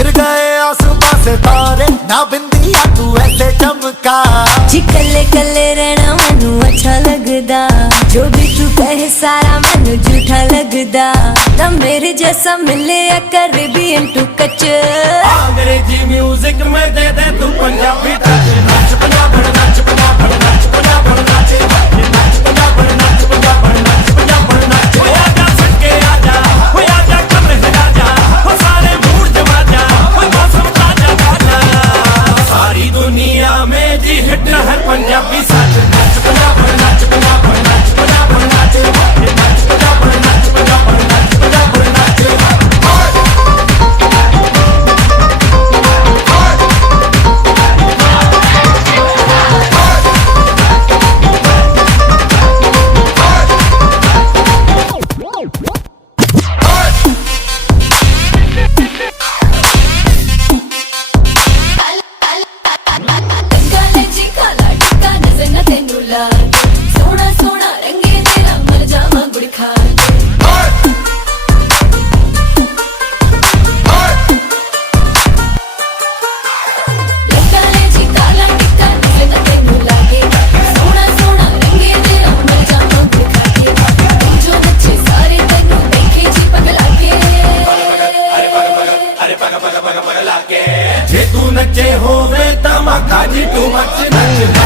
गिर गए आसमां से तारे ना बिंदिया तू ऐसे चमका जी कल्ले कल्ले रहना मनु अच्छा लगदा जो भी तू कहे सारा मनु झूठा लगदा ना मेरे जैसा मिले या कर भी इंटू कच अंग्रेजी म्यूजिक में दे दे तू पंजाबी टच नाच पंजाब नाच पंजाब नाच पंजाब नाच नाच पंजाब नाच पंजाब नाच पंजाब नाच हो आजा सके आजा हो आजा कमरे से आजा हो सारे मूड जमा जा हो मौसम ताजा ताजा सारी दुनिया में जी हिट है पंजाबी साज नाच पंजाब नाच पंजाब नाच पंजाब नाच नाच पंजाब नाच पंजाब नाच पंजाब नाच सोना सोना रंगे तेरा मर जावा गुड़ खा लगा ले जी काला टिक्का नजर न तेनू लागे सोना सोना रंगे तेरा मर जावा गुड़ खा के तू जो नचे सारे तेनू देखे जी पगला के अरे पग पग पग पग लाके जे तू नचे होवे तमाका जी तू मच नच